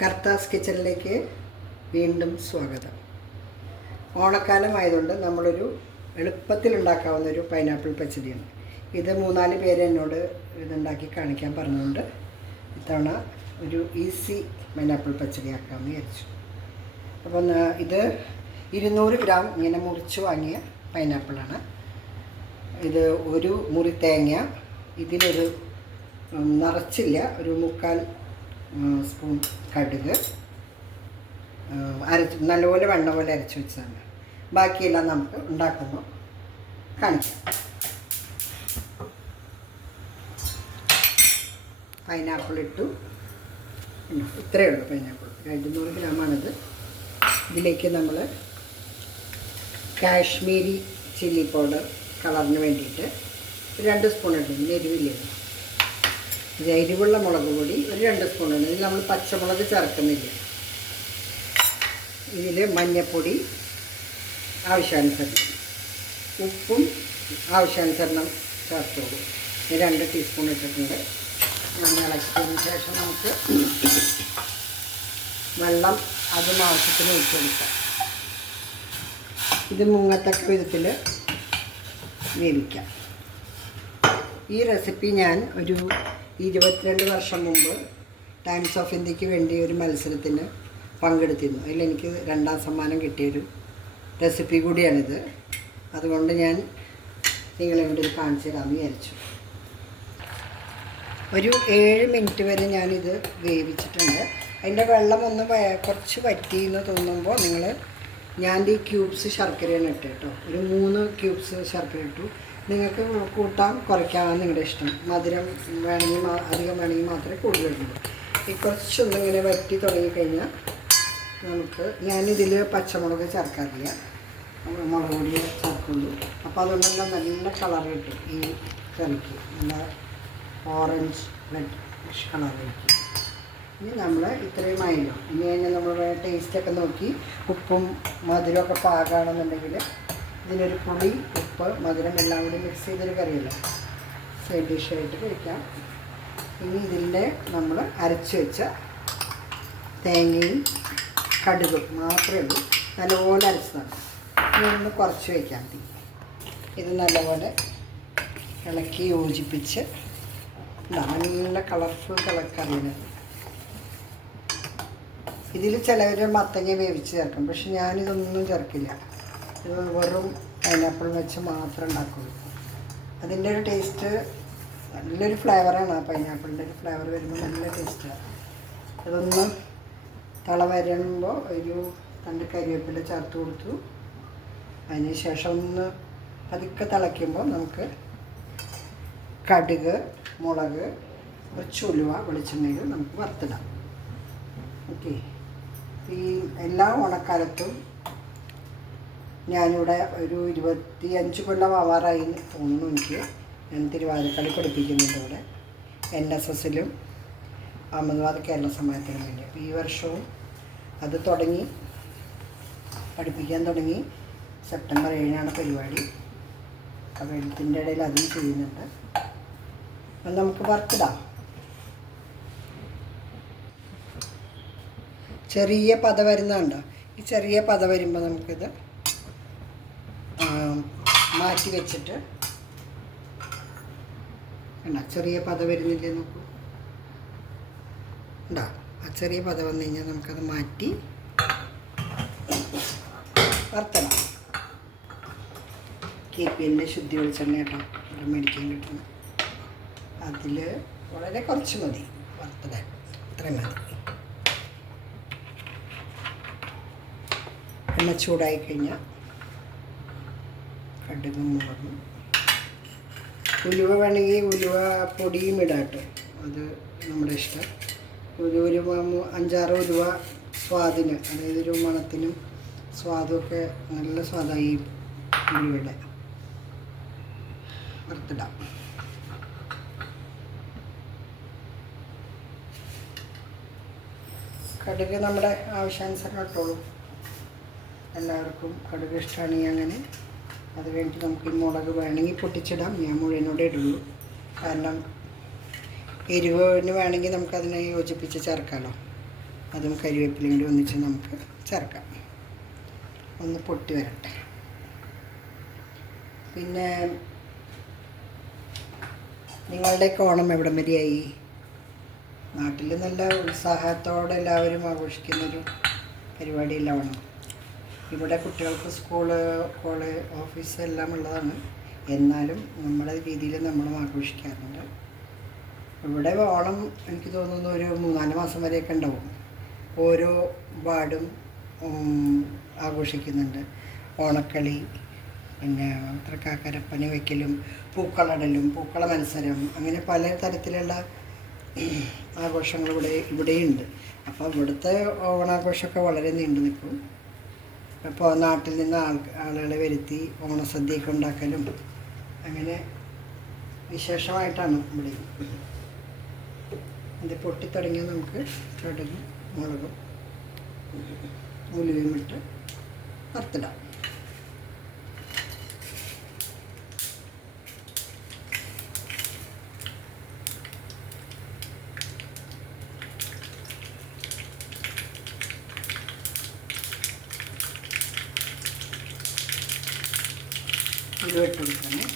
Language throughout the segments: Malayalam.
കർത്താസ് കിച്ചണിലേക്ക് വീണ്ടും സ്വാഗതം. ഓണക്കാലമായതുകൊണ്ട് നമ്മളൊരു എളുപ്പത്തിൽ ഉണ്ടാക്കാവുന്നൊരു പൈനാപ്പിൾ പച്ചടിയാണ്. ഇത് 3-4 പേര് എന്നോട് ഇതുണ്ടാക്കി കാണിക്കാൻ പറഞ്ഞുകൊണ്ട് ഇത്തവണ ഒരു ഈസി പൈനാപ്പിൾ പച്ചടി ആക്കാമെന്ന് വിചാരിച്ചു. അപ്പം ഇത് 200 ഗ്രാം ഇങ്ങനെ മുറിച്ച് വാങ്ങിയ പൈനാപ്പിളാണ്. ഇത് ഒരു മുറി തേങ്ങ, ഇതിലൊരു നിറച്ചില്ല, ഒരു 3/4 സ്പൂൺ കടുക് നല്ലപോലെ വെണ്ണ പോലെ അരച്ച് വെച്ചതാണ്. ബാക്കിയെല്ലാം നമുക്ക് ഉണ്ടാക്കുമ്പോൾ കാണിക്കാം. പൈനാപ്പിൾ ഇട്ടു, ഇത്രയേ ഉള്ളൂ പൈനാപ്പിൾ. 200 ഗ്രാമാണിത്. ഇതിലേക്ക് നമ്മൾ കാശ്മീരി ചില്ലി പൗഡർ കളറിന് വേണ്ടിയിട്ട് 2 സ്പൂൺ ഇടും. ഇതിന് എരിവില്ല. എരിവുള്ള മുളക് പൊടി ഒരു 2 സ്പൂൺ ഉണ്ട്. ഇതിൽ നമ്മൾ പച്ചമുളക് ചേർക്കുന്നില്ല. ഇതിൽ മഞ്ഞൾപ്പൊടി ആവശ്യാനുസരണം, ഉപ്പും ആവശ്യാനുസരണം ചേർത്തോളൂ. 2 ടീസ്പൂൺ ഇട്ടിട്ടുണ്ട്. ഞാൻ ഇളക്കിയതിന് ശേഷം നമുക്ക് വെള്ളം അതും ആവശ്യത്തിന് ഒഴിച്ച് കൊടുക്കാം. ഇത് മുങ്ങത്തക്ക വിധത്തിൽ വേവിക്കാം. ഈ റെസിപ്പി ഞാൻ ഒരു 22 വർഷം മുമ്പ് ടൈംസ് ഓഫ് ഇന്ത്യക്ക് വേണ്ടി ഒരു മത്സരത്തിന് പങ്കെടുത്തിരുന്നു. അതിലെനിക്ക് 2ാം സമ്മാനം കിട്ടിയൊരു റെസിപ്പി കൂടിയാണിത്. അതുകൊണ്ട് ഞാൻ നിങ്ങളെ ഇവിടെ കാണിച്ചു തരാമെന്ന് വിചാരിച്ചു. ഒരു 7 മിനിറ്റ് വരെ ഞാനിത് വേവിച്ചിട്ടുണ്ട്. അതിൻ്റെ വെള്ളം ഒന്ന് കുറച്ച് വറ്റിയെന്ന് തോന്നുമ്പോൾ ഞാൻ ഈ ക്യൂബ്സ് ശർക്കരയാണ് ഇട്ട് കേട്ടോ. ഒരു 3 ക്യൂബ്സ് ശർക്കര ഇട്ടു. നിങ്ങൾക്ക് കൂട്ടാം കുറയ്ക്കാമെന്ന് നിങ്ങളുടെ ഇഷ്ടം. മധുരം വേണമെങ്കിൽ അധികം വേണമെങ്കിൽ മാത്രമേ കൂടുതലുള്ളൂ. ഈ കുറച്ചൊന്നിങ്ങനെ വറ്റി തുടങ്ങിക്കഴിഞ്ഞാൽ ഞാനിതിൽ പച്ചമുളക് ചേർക്കാറില്ല, മുളക് പൊടി ചേർക്കുള്ളൂ. അപ്പോൾ അതുകൊണ്ടെല്ലാം നല്ല കളർ കിട്ടും. ഈ കറിക്ക് നല്ല ഓറഞ്ച് റെഡ് കളർ കിട്ടും. ഇനി നമ്മൾ ഇത്രയും ആയല്ലോ. ഇനി കഴിഞ്ഞാൽ നമ്മൾ ടേസ്റ്റൊക്കെ നോക്കി ഉപ്പും മധുരമൊക്കെ പാകമാണെന്നുണ്ടെങ്കിൽ ഇതിനൊരു പുളി, ഉപ്പ്, മധുരം എല്ലാം കൂടി മിക്സ് ചെയ്തൊരു കറിയല്ലോ, സൈഡ് ഡിഷായിട്ട് കഴിക്കാം. ഇനി ഇതിൻ്റെ നമ്മൾ അരച്ച് വെച്ച തേങ്ങയും കടുകും മാത്രമേ ഉള്ളൂ. നല്ലപോലെ അരച്ചതാണ്. ഇനി ഒന്ന് കുറച്ച് വയ്ക്കാം തീ. ഇത് നല്ലപോലെ ഇളക്കി യോജിപ്പിച്ച് നല്ല കളർഫുൾ കറിയാണ്. ഇതിൽ ചിലവർ മത്തങ്ങ വേവിച്ച് ചേർക്കും, പക്ഷെ ഞാനിതൊന്നും ചേർക്കില്ല. ഇത് വെറും പൈനാപ്പിൾ വെച്ച് മാത്രമേ ഉണ്ടാക്കുള്ളൂ. അതിൻ്റെ ഒരു ടേസ്റ്റ് നല്ലൊരു ഫ്ലേവറാണ്. ആ പൈനാപ്പിളിൻ്റെ ഒരു ഫ്ലേവർ വരുമ്പോൾ നല്ല ടേസ്റ്റാണ്. അതൊന്ന് വരുമ്പോൾ ഒരു 2 കരിവേപ്പില ചേർത്ത് കൊടുത്തു. അതിന് ശേഷം ഒന്ന് പതുക്കെ തിളയ്ക്കുമ്പോൾ നമുക്ക് കടുക്, മുളക്, കുറച്ച് ഉലുവ വെളിച്ചെണ്ണയിൽ നമുക്ക് വറുത്തിടാം. ഓക്കെ. ഈ എല്ലാ ഓണക്കാലത്തും ഞാനിവിടെ ഒരു 25 കൊല്ലം ആവാറായി തോന്നുന്നു എനിക്ക്. ഞാൻ തിരുവാതിരക്കളി പഠിപ്പിക്കുന്നുണ്ട് ഇവിടെ NSSലും അഹമ്മദാബാദ് കേരള സമാജത്തിനും വേണ്ടി. അപ്പോൾ ഈ വർഷവും അത് പഠിപ്പിക്കാൻ തുടങ്ങി. സെപ്റ്റംബർ 7-നാണ് പരിപാടി. അപ്പോൾ എഴുത്തിൻ്റെ ഇടയിൽ അതും ചെയ്യുന്നുണ്ട്. അപ്പം നമുക്ക് വറുത്തിടാം. ചെറിയ പത വരുന്നുണ്ടോ? ഈ ചെറിയ പത വരുമ്പോൾ നമുക്കിത് മാറ്റി വെച്ചിട്ട് ചെറിയ പത വരുന്നില്ലേ നോക്കൂ. ഉണ്ടോ? ആ ചെറിയ പത വന്നു കഴിഞ്ഞാൽ നമുക്കത് മാറ്റി വറുത്തണം. KPLൻ്റെ ശുദ്ധി വെളിച്ചെണ്ണ കേട്ടോ, ഇവിടെ മേടിക്കാൻ കിട്ടുന്നത്. അതിൽ വളരെ കുറച്ച് മതി വറുത്തിടാൻ. ഇത്രയും മതി. എണ്ണ ചൂടായി കഴിഞ്ഞാൽ കടുകും മുളകും, ഉലുവ വേണമെങ്കിൽ ഉലുവ പൊടിയും ഇടാട്ടോ, അത് നമ്മുടെ ഇഷ്ടം. ഒരു 5-6 ഉലുവ സ്വാദിന്, അതായത് ഒരു മണത്തിനും സ്വാദുമൊക്കെ നല്ല സ്വാദായി ഉലുവയുടെ. വറുത്തിടാം. കടുക് നമ്മുടെ ആവശ്യാനുസരണം ഇട്ടോളൂ. എല്ലാവർക്കും കടുക് ഇഷ്ടമാണെങ്കിൽ അങ്ങനെ. അത് കഴിഞ്ഞിട്ട് നമുക്ക് ഈ മുളക് വേണമെങ്കിൽ പൊട്ടിച്ചിടാം. ഞാൻ മുഴുവനോടെ ഇടുള്ളൂ, കാരണം എരിവിന് വേണമെങ്കിൽ നമുക്കതിനെ യോജിപ്പിച്ച് ചേർക്കാമല്ലോ. അതും കരിവേപ്പിലയും കൂടി ഒന്നിച്ച് നമുക്ക് ചേർക്കാം. ഒന്ന് പൊട്ടി വരട്ടെ. പിന്നെ നിങ്ങളുടെയൊക്കെ ഓണം എവിടം വരെയായി? നാട്ടിൽ നല്ല ഉത്സാഹത്തോടെ എല്ലാവരും ആഘോഷിക്കുന്നൊരു പരിപാടിയല്ല ഓണം. ഇവിടെ കുട്ടികൾക്ക് സ്കൂള്, കോളേജ്, ഓഫീസ് എല്ലാം ഉള്ളതാണ്. എന്നാലും നമ്മുടെ രീതിയിൽ നമ്മളും ആഘോഷിക്കാറുണ്ട്. ഇവിടെ ഓണം എനിക്ക് തോന്നുന്നു ഒരു 3-4 മാസം വരെയൊക്കെ ഉണ്ടാവും. ഓരോ വാർഡും ആഘോഷിക്കുന്നുണ്ട്. ഓണക്കളി, പിന്നെ തൃക്കാക്കരപ്പന വയ്ക്കലും, പൂക്കളടലും, പൂക്കള മത്സരം, അങ്ങനെ പല തരത്തിലുള്ള ആഘോഷങ്ങൾ ഇവിടെയുണ്ട്. അപ്പോൾ ഇവിടുത്തെ ഓണാഘോഷമൊക്കെ വളരെ നീണ്ടു നിൽക്കും. അപ്പോൾ നാട്ടിൽ നിന്ന് ആളുകളെ വരുത്തി ഓണസദ്യയൊക്കെ ഉണ്ടാക്കലും അങ്ങനെ വിശേഷമായിട്ടാണ് ഇവിടെ. ഇത് പൊട്ടിത്തുടങ്ങിയാൽ നമുക്ക് കടുകും മുളകും ഉലുവയും ഇട്ട് വറുത്തിടാം. ഉലുവ ഇട്ട് കൊടുക്കണം.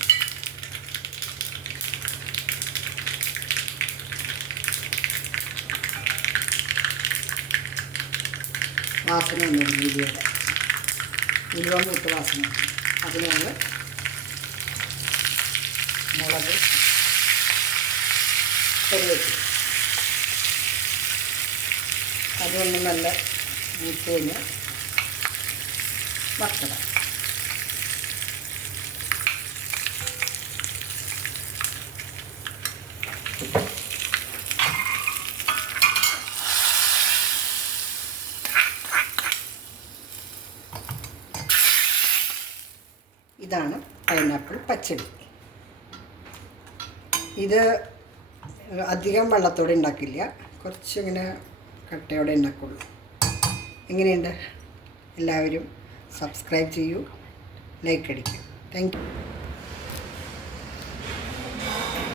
വാസന വന്നിരുന്നു ഉലുവയുടെ, ഉലുവ മൂത്ത വാസന. അതിന് നമ്മൾ മുളക്, കരിവേപ്പില അതൊന്നും നല്ല മൂത്ത് കഴിഞ്ഞ് വറുത്തിടാം. ഇതാണ് പൈനാപ്പിൾ പച്ചടി. ഇത് അധികം വെള്ളത്തോടെ ഉണ്ടാക്കില്ല, കുറച്ചിങ്ങനെ കട്ടയോടെ ഉണ്ടാക്കുള്ളൂ. എങ്ങനെയുണ്ട്? എല്ലാവരും സബ്സ്ക്രൈബ് ചെയ്യൂ, ലൈക്ക് അടിക്കൂ. Thank you.